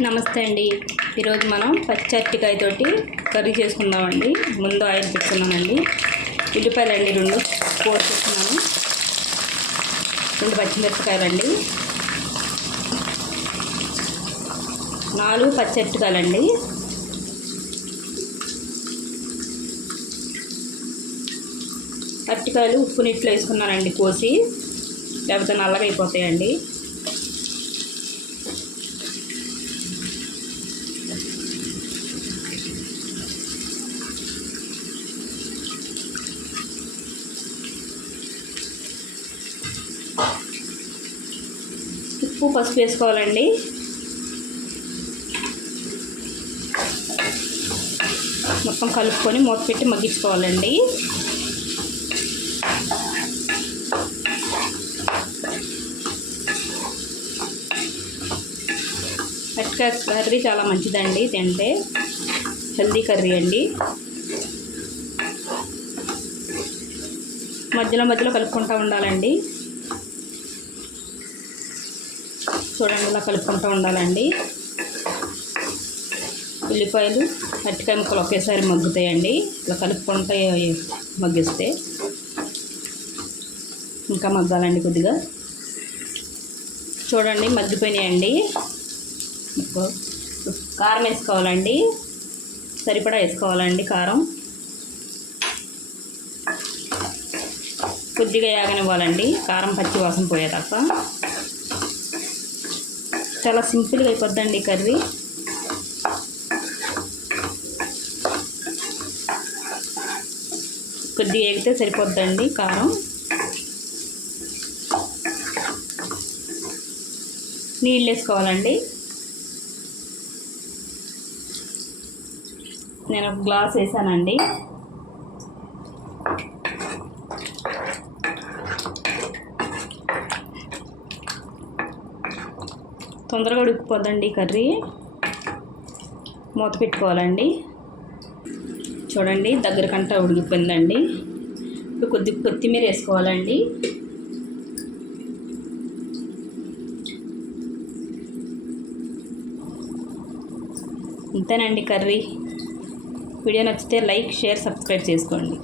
నమస్తే అండి. ఈరోజు మనం పచ్చి అరటికాయతోటి కర్రీ చేసుకుందామండి. ముందు ఆయిల్ పెట్టుకున్నానండి. ఉల్లిపాయలు అండి 2 కోసుకున్నాను. 2 పచ్చిమిరపకాయలండి, 4 పచ్చి అరటికాయలండి, అరటికాయలు ఉప్పు నీటిలో వేసుకున్నానండి కోసి, లేకపోతే నల్లగా అయిపోతాయండి. ఉప్పు పసుపు వేసుకోవాలండి. మొత్తం కలుపుకొని మూత పెట్టి మగ్గించుకోవాలండి. అరటికాయ కర్రీ చాలా మంచిదండి, తింటే హెల్దీ కర్రీ అండి. మధ్యలో మధ్యలో కలుపుకుంటూ ఉండాలండి. చూడండి, ఇలా కలుపుకుంటూ ఉండాలండి. ఉల్లిపాయలు అరటికాయ ముక్కలు ఒకేసారి మగ్గుతాయండి. ఇలా కలుపుకుంటూ మగ్గిస్తే ఇంకా మగ్గాలండి కొద్దిగా. చూడండి, మగ్గిపోయినాయండి. కారం వేసుకోవాలండి, సరిపడా వేసుకోవాలండి కారం. కొద్దిగా యాగనివ్వాలండి, కారం పచ్చి వాసన పోయేదాకా. చాలా సింపుల్గా అయిపోద్దండి కర్రీ. కొద్దిగా ఎగితే సరిపోద్దండి కారం. నీళ్ళు వేసుకోవాలండి. నేను 1 గ్లాస్ వేసానండి. తొందరగా ఉడికిపోద్దండి కర్రీ. మూత పెట్టుకోవాలండి. చూడండి, దగ్గరకంటా ఉడికిపోయిందండి. ఇప్పుడు కొద్దిగా కొత్తిమీర వేసుకోవాలండి. ఇంతేనండి కర్రీ. వీడియో నచ్చితే లైక్, షేర్, సబ్స్క్రైబ్ చేసుకోండి.